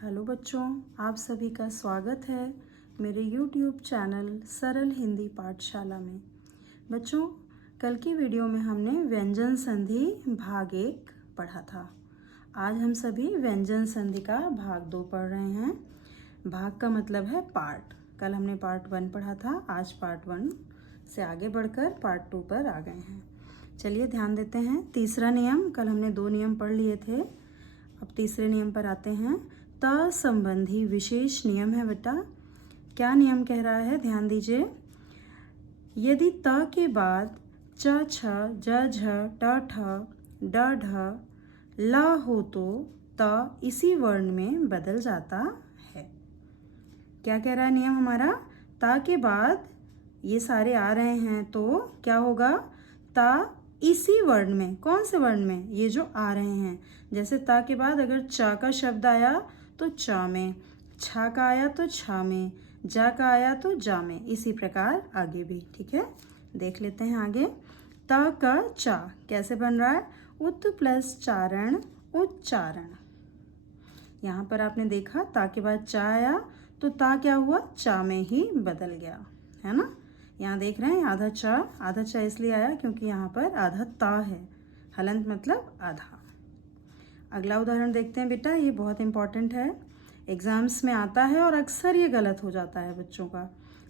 Hello बच्चों, आप सभी का स्वागत है मेरे YouTube चैनल सरल हिंदी पाठशाला में। बच्चों, कल की वीडियो में हमने व्यंजन संधि भाग 1 पढ़ा था। आज हम सभी व्यंजन संधि का भाग 2 पढ़ रहे हैं। भाग का मतलब है पार्ट। कल हमने पार्ट 1 पढ़ा था, आज पार्ट 1 से आगे बढ़कर पार्ट 2 पर आ गए हैं। चलिए ध्यान देते हैं। तीसरा नियम, कल हमने 2 नियम पढ़ लिए थे, अब तीसरे नियम पर आते हैं। त संबंधी विशेष नियम है बेटा। क्या नियम कह रहा है, ध्यान दीजिए। यदि त के बाद च छ ज झ ट ठ ड ढ ल हो तो त इसी वर्ण में बदल जाता है। क्या कह रहा है नियम हमारा? ता के बाद ये सारे आ रहे हैं तो क्या होगा? ता इसी वर्ण में, कौन से वर्ण में? ये जो आ रहे हैं। जैसे ता के बाद अगर चा का शब्द आया तो चा में, छा का आया तो छा में, जा का आया तो जा में, इसी प्रकार आगे भी। ठीक है, देख लेते हैं आगे। ता का चा कैसे बन रहा है? उत प्लस चारण उच्चारण। यहाँ पर आपने देखा ता के बाद चा आया तो ता क्या हुआ? चा में ही बदल गया, है ना। यहाँ देख रहे हैं आधा चा इसलिए आया क्योंकि यहाँ पर आधा ता है। हलंत मतलब आधा। अगला उदाहरण देखते हैं बेटा, ये बहुत इंपॉर्टेंट है, एग्जाम्स में आता है और अक्सर ये गलत हो जाता है बच्चों का,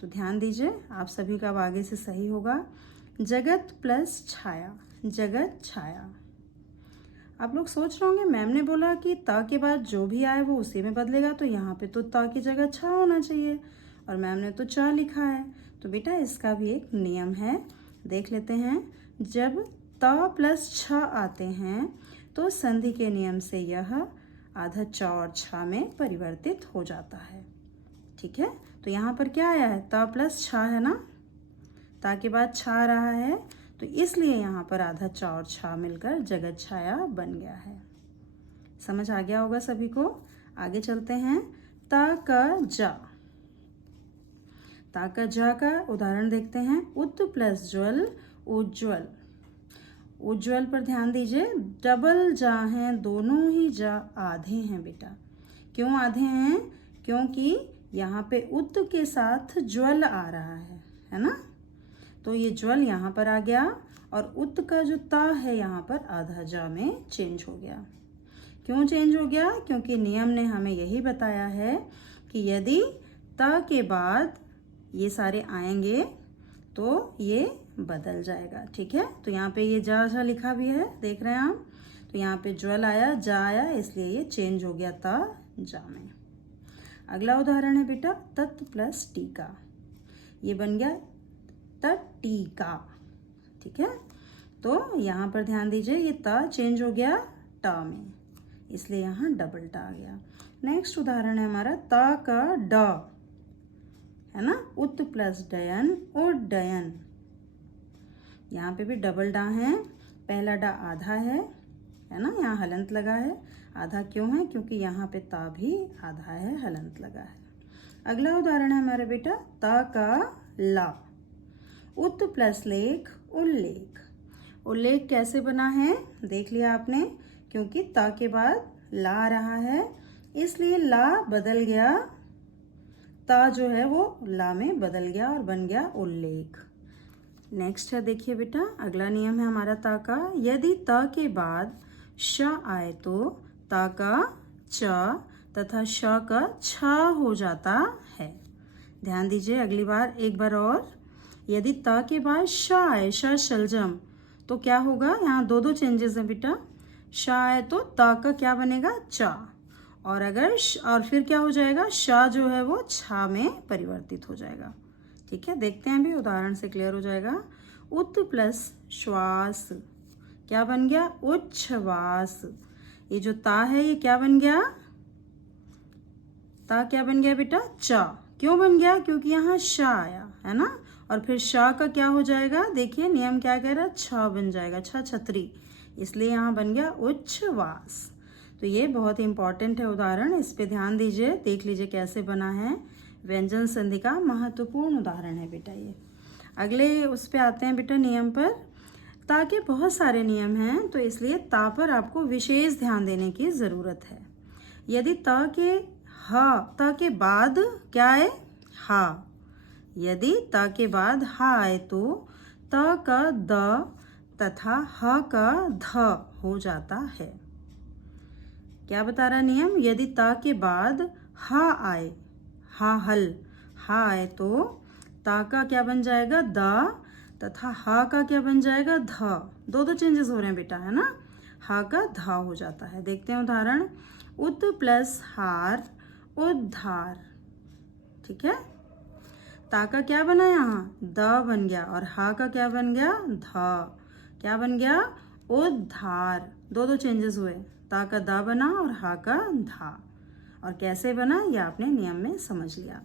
तो ध्यान दीजिए। आप सभी का अब आगे से सही होगा। जगत प्लस छाया, जगत छाया। आप लोग सोच रहे होंगे मैम ने बोला कि ता के बाद जो भी आए वो उसी में बदलेगा, तो यहाँ पे तो ता की जगह छा होना चाहिए और मैम ने तो चा लिखा है। तो बेटा इसका भी एक नियम है, देख लेते हैं। जब ता प्लस छ आते हैं तो संधि के नियम से यह आधा चा और छा में परिवर्तित हो जाता है। ठीक है, तो यहाँ पर क्या आया है? ता प्लस छा है ना, ता के बाद छा आ रहा है तो इसलिए यहाँ पर आधा चा और छा मिलकर जगत छाया बन गया है। समझ आ गया होगा सभी को। आगे चलते हैं। ता का जा, ता का जा का उदाहरण देखते हैं। उत प्लस ज्वल उज्ज्वल। उज्ज्वल पर ध्यान दीजिए, डबल जा हैं, दोनों ही जा आधे हैं बेटा। क्यों आधे हैं? क्योंकि यहाँ पे उत के साथ ज्वल आ रहा है ना, तो ये ज्वल यहाँ पर आ गया और उत का जो ता है यहाँ पर आधा जा में चेंज हो गया। क्यों चेंज हो गया? क्योंकि नियम ने हमें यही बताया है कि यदि ता के बाद ये सारे आएंगे तो ये बदल जाएगा। ठीक है, तो यहाँ पे ये जा लिखा भी है, देख रहे हैं आप। तो यहाँ पे ज्वल आया, जा आया, इसलिए ये चेंज हो गया ता जा में। अगला उदाहरण है बेटा, तत् प्लस टीका। ये बन गया तटीका। ठीक है, तो यहाँ पर ध्यान दीजिए, ये ता चेंज हो गया टा में, इसलिए यहाँ डबल टा आ गया। नेक्स्ट उदाहरण है हमारा ता का ड, है ना। उत प्लस डयन उड्डयन। यहाँ पे भी डबल डा है, पहला डा आधा है ना, यहाँ हलंत लगा है। आधा क्यों है? क्योंकि यहाँ पे ता भी आधा है, हलंत लगा है। अगला उदाहरण है हमारे बेटा ता का ला। उत प्लस लेख उल्लेख। उल्लेख कैसे बना है देख लिया आपने, क्योंकि ता के बाद ला आ रहा है इसलिए ला बदल गया, ता जो है वो ला में बदल गया और बन गया उल्लेख। नेक्स्ट है, देखिए बेटा, अगला नियम है हमारा ता का। यदि ता के बाद श आए तो ता का च तथा श का छ हो जाता है। ध्यान दीजिए, अगली बार एक बार और। यदि ता के बाद श आए, श शलजम, तो क्या होगा? यहाँ दो चेंजेस हैं बेटा। श आए तो ता का क्या बनेगा? चा, और अगर और फिर क्या हो जाएगा? श जो है वो छा में परिवर्तित हो जाएगा। ठीक है, देखते हैं, अभी उदाहरण से क्लियर हो जाएगा। उत प्लस श्वास क्या बन गया? उच्छ्वास। ये जो ता है ये क्या बन गया? ता क्या बन गया बेटा? चा। क्यों बन गया? क्योंकि यहाँ श आया है ना, और फिर श का क्या हो जाएगा? देखिए नियम क्या कह रहा है, छ बन जाएगा, छ छतरी, इसलिए यहाँ बन गया उच्छ्वास। तो ये बहुत इंपॉर्टेंट है उदाहरण, इस पे ध्यान दीजिए, देख लीजिए कैसे बना है। व्यंजन संधि का महत्वपूर्ण उदाहरण है बेटा ये। अगले उस पे आते हैं बेटा नियम पर। ता के बहुत सारे नियम हैं तो इसलिए ता पर आपको विशेष ध्यान देने की ज़रूरत है। यदि त के बाद क्या आए, हा। यदि त के बाद हा आए तो त का द तथा ह का ध हो जाता है। क्या बता रहा नियम, यदि त के बाद हा आए, हा हल, हा आए तो ता का क्या बन जाएगा, द, तथा हा का क्या बन जाएगा, ध। दो चेंजेस हो रहे हैं बेटा, है ना, हा का धा हो जाता है। देखते हैं उदाहरण, उद प्लस हार, उद्धार। ठीक है, ता का क्या बना यहाँ, द बन गया, और हा का क्या बन गया, ध। क्या बन गया, उद्धार। दो चेंजेस हुए, ता का दा बना और हा का धा। और कैसे बना ये आपने नियम में समझ लिया।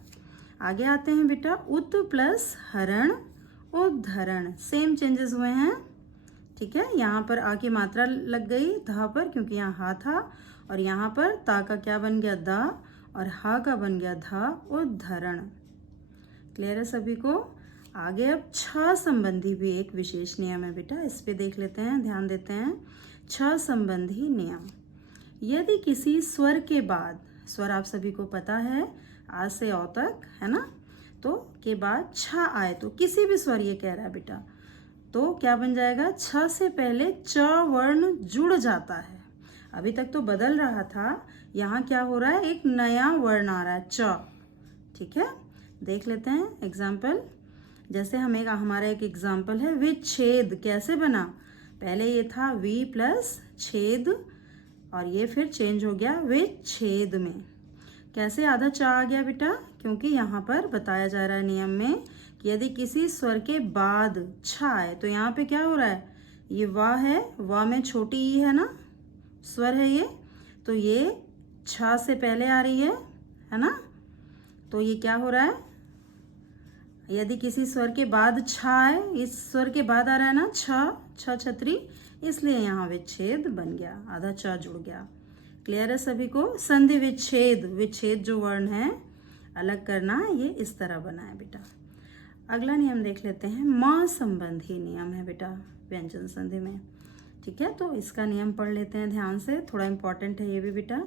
आगे आते हैं बेटा, उत प्लस हरण, उद्धरण। सेम चेंजेस हुए हैं। ठीक है, यहाँ पर आ की मात्रा लग गई धा पर, क्योंकि यहाँ हा था, और यहाँ पर ता का क्या बन गया, दा, और हा का बन गया धा, उद्धरण। क्लियर है सभी को। आगे अब छ संबंधी भी एक विशेष नियम है बेटा, इस पे देख लेते हैं, ध्यान देते हैं। छ संबंधी नियम, यदि किसी स्वर के बाद, स्वर आप सभी को पता है आ से औ तक, है ना, तो के बाद छ आए तो किसी भी स्वर, ये कह रहा है बेटा, तो क्या बन जाएगा, छ से पहले च वर्ण जुड़ जाता है। अभी तक तो बदल रहा था, यहाँ क्या हो रहा है, एक नया वर्ण आ रहा है, च। ठीक है, देख लेते हैं एग्जाम्पल। जैसे हमारा एक एग्जाम्पल है, विच्छेद। कैसे बना, पहले ये था वी प्लस छेद, और ये फिर चेंज हो गया विच्छेद में। कैसे आधा चा आ गया बेटा, क्योंकि यहाँ पर बताया जा रहा है नियम में कि यदि किसी स्वर के बाद छ आए, तो यहाँ पे क्या हो रहा है, ये वा है, वा में छोटी ई है ना, स्वर है ये, तो ये छ से पहले आ रही है ना, तो ये क्या हो रहा है, यदि किसी स्वर के बाद छ आए, इस स्वर के बाद आ रहा है ना छ छतरी, इसलिए यहाँ विच्छेद बन गया, आधा च जुड़ गया। क्लियर है सभी को। संधि विच्छेद, विच्छेद जो वर्ण है अलग करना, ये इस तरह बना है बेटा। अगला नियम देख लेते हैं, म संबंधी नियम है बेटा व्यंजन संधि में। ठीक है, तो इसका नियम पढ़ लेते हैं ध्यान से, थोड़ा इंपॉर्टेंट है ये भी बेटा।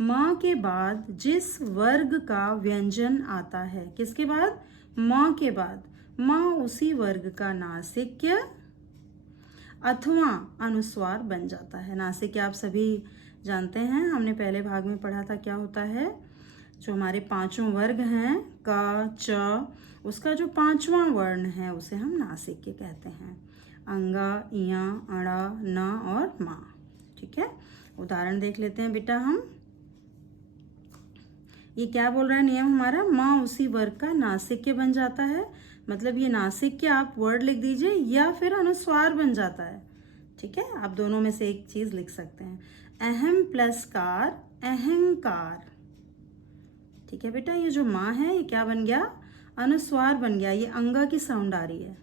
म के बाद जिस वर्ग का व्यंजन आता है, किसके बाद, म के बाद, म उसी वर्ग का नासिक्य अथवा अनुस्वार बन जाता है। नासिक्य आप सभी जानते हैं, हमने पहले भाग में पढ़ा था क्या होता है, जो हमारे पांचों वर्ग हैं, क, च, उसका जो पांचवा वर्ण है उसे हम नासिक्य कहते हैं। अंगा, इया, अड़ा, न और मा। ठीक है, उदाहरण देख लेते हैं बेटा हम। ये क्या बोल रहा है नियम हमारा, माँ उसी वर्ग का नासिक्य बन जाता है, मतलब ये नासिक्य आप वर्ड लिख दीजिए या फिर अनुस्वार बन जाता है। ठीक है, आप दोनों में से एक चीज लिख सकते हैं। अहम प्लस कार, अहंकार। ठीक है बेटा, ये जो माँ है ये क्या बन गया, अनुस्वार बन गया, ये अंगा की साउंड आ रही है।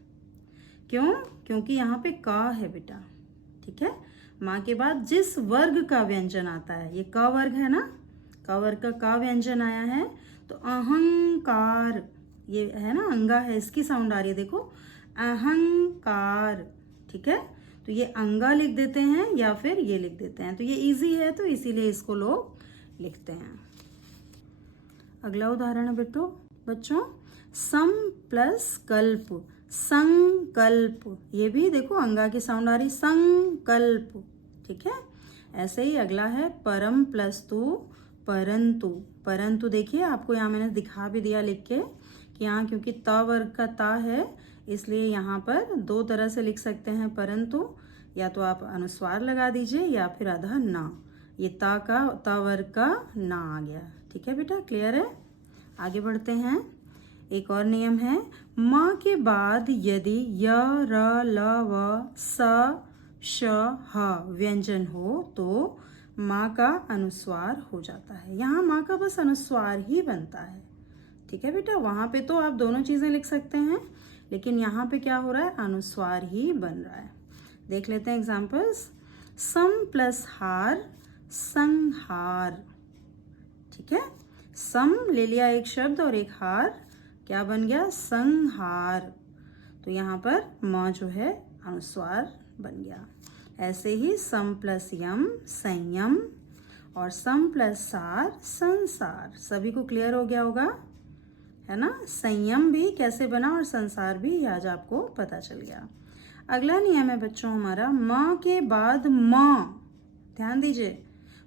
क्यों, क्योंकि यहाँ पे का है बेटा। ठीक है, माँ के बाद जिस वर्ग का व्यंजन आता है, ये क वर्ग है ना, क वर्ग का का व्यंजन आया है, तो अहंकार, ये है ना अंगा है, इसकी साउंड आ रही है, देखो अहंकार। ठीक है, तो ये अंगा लिख देते हैं या फिर ये लिख देते हैं, तो ये इजी है, तो इसीलिए इसको लोग लिखते हैं। अगला उदाहरण है बच्चों, सम प्लस कल्प, संकल्प। ये भी देखो अंगा की साउंड आ रही, संकल्प। ठीक है, ऐसे ही अगला है परम प्लस तु, परंतु। परंतु देखिए आपको यहाँ मैंने दिखा भी दिया लिख के कि यहाँ क्योंकि त वर्ग का ता है, इसलिए यहाँ पर दो तरह से लिख सकते हैं परंतु, या तो आप अनुस्वार लगा दीजिए या फिर आधा ना, ये ता वर्ग का ना आ गया। ठीक है बेटा, क्लियर है। आगे बढ़ते हैं, एक और नियम है, म के बाद यदि य, र, ल, व, स, श, ह व्यंजन हो तो माँ का अनुस्वार हो जाता है। यहाँ माँ का बस अनुस्वार ही बनता है। ठीक है बेटा, वहाँ पे तो आप दोनों चीज़ें लिख सकते हैं, लेकिन यहाँ पे क्या हो रहा है, अनुस्वार ही बन रहा है। देख लेते हैं एग्जाम्पल्स। सम प्लस हार, संहार। ठीक है, सम ले लिया एक शब्द और एक हार, क्या बन गया, संहार। तो यहाँ पर म जो है अनुस्वार बन गया। ऐसे ही सम प्लस यम, संयम, और सम प्लस सार संसार। सभी को क्लियर हो गया होगा, है ना। संयम भी कैसे बना और संसार भी ये आज आपको पता चल गया। अगला नियम है बच्चों हमारा, म के बाद म, ध्यान दीजिए,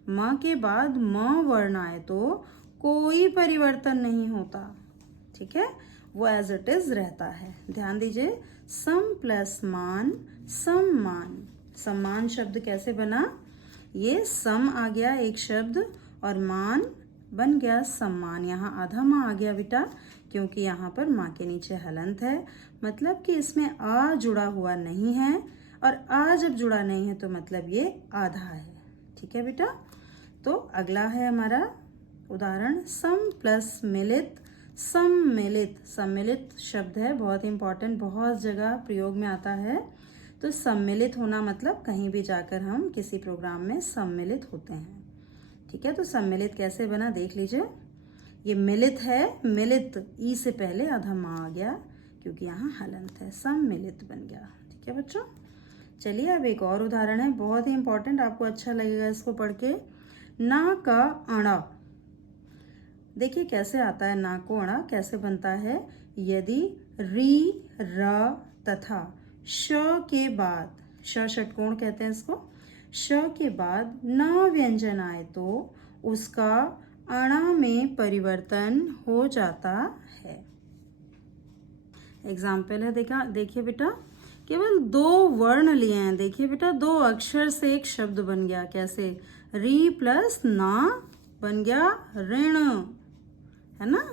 म के बाद म वर्ण आए तो कोई परिवर्तन नहीं होता, ठीक है, वो एज इट इज रहता है। ध्यान दीजिए, सम प्लस मान सम्मान। सम्मान शब्द कैसे बना, ये सम आ गया एक शब्द और मान बन गया सम्मान। यहाँ आधा माँ आ गया बेटा, क्योंकि यहाँ पर माँ के नीचे हलंत है, मतलब कि इसमें आ जुड़ा हुआ नहीं है, और आ जब जुड़ा नहीं है तो मतलब ये आधा है, ठीक है बेटा। तो अगला है हमारा उदाहरण, सम प्लस मिलित सम्मिलित। सम्मिलित शब्द है, बहुत इंपॉर्टेंट, बहुत जगह प्रयोग में आता है। तो सम्मिलित होना मतलब कहीं भी जाकर हम किसी प्रोग्राम में सम्मिलित होते हैं, ठीक है। तो सम्मिलित कैसे बना देख लीजिए, ये मिलित है, मिलित ई से पहले आधा माँ आ गया क्योंकि यहाँ हलंत है, सम्मिलित बन गया, ठीक है बच्चों। चलिए अब एक और उदाहरण है, बहुत ही इंपॉर्टेंट, आपको अच्छा लगेगा इसको पढ़ के। ना का अणा, देखिए कैसे आता है, ना को अणा कैसे बनता है। यदि री र तथा श के बाद, श षटकोण कहते हैं इसको, श के बाद न व्यंजन आए तो उसका अणा में परिवर्तन हो जाता है। एग्जाम्पल है, देखिए बेटा, केवल 2 वर्ण लिए हैं, देखिए बेटा 2 अक्षर से एक शब्द बन गया, कैसे, री प्लस ना बन गया ऋण, है ना।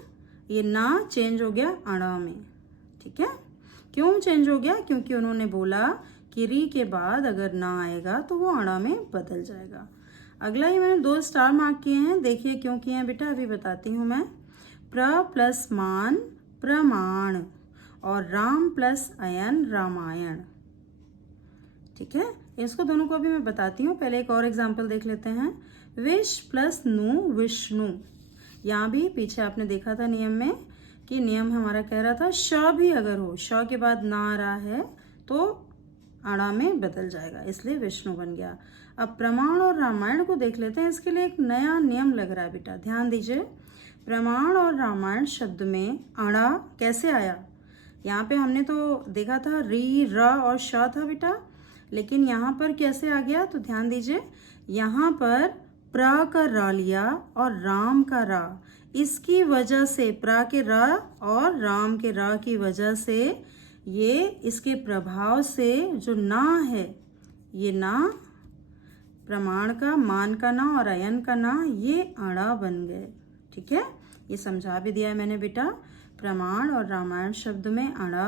ये ना चेंज हो गया अणा में, ठीक है। क्यों चेंज हो गया, क्योंकि उन्होंने बोला कि री के बाद अगर ना आएगा तो वो अणा में बदल जाएगा। अगला ही मैंने 2 स्टार मार्क किए हैं, देखिए क्यों किए हैं बेटा, अभी बताती हूँ मैं। प्र प्लस मान प्रमाण और राम प्लस अयन रामायण, ठीक है। इसको दोनों को अभी मैं बताती हूँ, पहले एक और एग्जाम्पल देख लेते हैं। विष प्लस नु विष्णु, यहाँ भी पीछे आपने देखा था नियम में कि नियम हमारा कह रहा था श भी अगर हो, श के बाद ना आ रहा है तो अणा में बदल जाएगा, इसलिए विष्णु बन गया। अब प्रमाण और रामायण को देख लेते हैं, इसके लिए एक नया नियम लग रहा है बेटा, ध्यान दीजिए। प्रमाण और रामायण शब्द में अणा कैसे आया, यहाँ पे हमने तो देखा था री र और श था बेटा, लेकिन यहाँ पर कैसे आ गया, तो ध्यान दीजिए, यहाँ पर प्रा का रा लिया और राम का रा, इसकी वजह से, प्रा के रा और राम के रा की वजह से, ये इसके प्रभाव से जो ना है, ये ना प्रमाण का, मान का ना और अयन का ना, ये अणा बन गए, ठीक है। ये समझा भी दिया है मैंने बेटा, प्रमाण और रामायण शब्द में अणा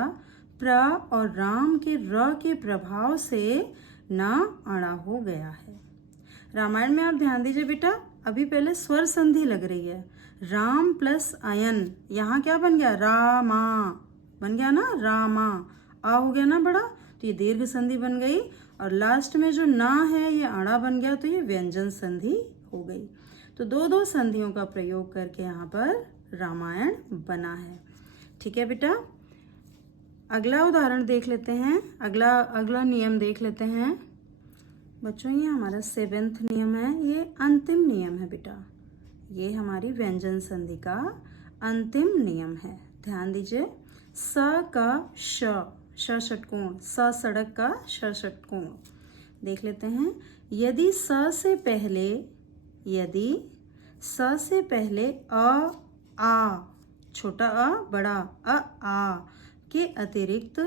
प्र और राम के र के प्रभाव से ना अणा हो गया है। रामायण में आप ध्यान दीजिए बेटा, अभी पहले स्वर संधि लग रही है, राम प्लस अयन, यहाँ क्या बन गया, रामा बन गया ना, रामा, आ हो गया ना बड़ा, तो ये दीर्घ संधि बन गई, और लास्ट में जो ना है ये अणा बन गया, तो ये व्यंजन संधि हो गई। तो 2 संधियों का प्रयोग करके यहाँ पर रामायण बना है, ठीक है बेटा। अगला उदाहरण देख लेते हैं, अगला नियम देख लेते हैं बच्चों। ये हमारा 7वां नियम है, ये अंतिम नियम है बेटा, ये हमारी व्यंजन संधि का अंतिम नियम है। ध्यान दीजिए, स का श षटकोण, स सड़क का श षटकोण देख लेते हैं। यदि स से पहले आ, छोटा आ बड़ा आ के अतिरिक्त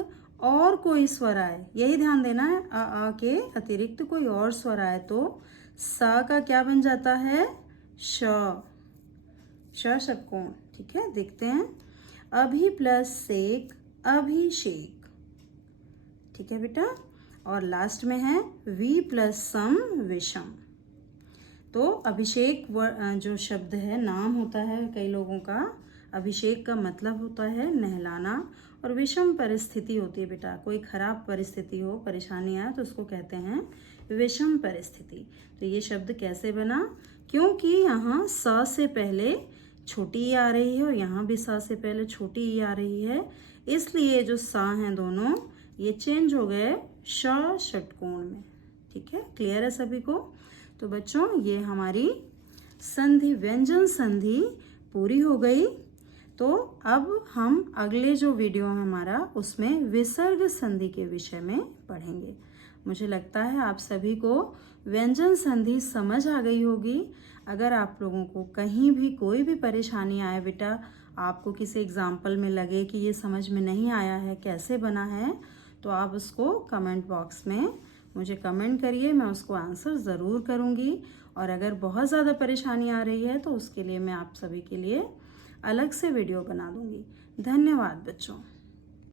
और कोई स्वर आए, यही ध्यान देना है, आ के अतिरिक्त कोई और स्वर आए तो सा का क्या बन जाता है, श षटकोण, ठीक है। देखते हैं, अभि प्लस सेक अभिषेक, ठीक है बेटा, और लास्ट में है वी प्लस सम विषम। तो अभिषेक जो शब्द है, नाम होता है कई लोगों का, अभिषेक का मतलब होता है नहलाना, और विषम परिस्थिति होती है बेटा, कोई खराब परिस्थिति हो, परेशानी आए तो उसको कहते हैं विषम परिस्थिति। तो ये शब्द कैसे बना, क्योंकि यहाँ स से पहले छोटी ई आ रही है और यहाँ भी स से पहले छोटी ई आ रही है, इसलिए जो सा हैं दोनों ये चेंज हो गए श षटकोण में, ठीक है। क्लियर है सभी को। तो बच्चों ये हमारी संधि, व्यंजन संधि पूरी हो गई। तो अब हम अगले जो वीडियो है हमारा उसमें विसर्ग संधि के विषय में पढ़ेंगे। मुझे लगता है आप सभी को व्यंजन संधि समझ आ गई होगी। अगर आप लोगों को कहीं भी कोई भी परेशानी आए बेटा, आपको किसी एग्जाम्पल में लगे कि ये समझ में नहीं आया है, कैसे बना है, तो आप उसको कमेंट बॉक्स में मुझे कमेंट करिए, मैं उसको आंसर ज़रूर करूँगी। और अगर बहुत ज़्यादा परेशानी आ रही है तो उसके लिए मैं आप सभी के लिए अलग से वीडियो बना दूँगी। धन्यवाद बच्चों।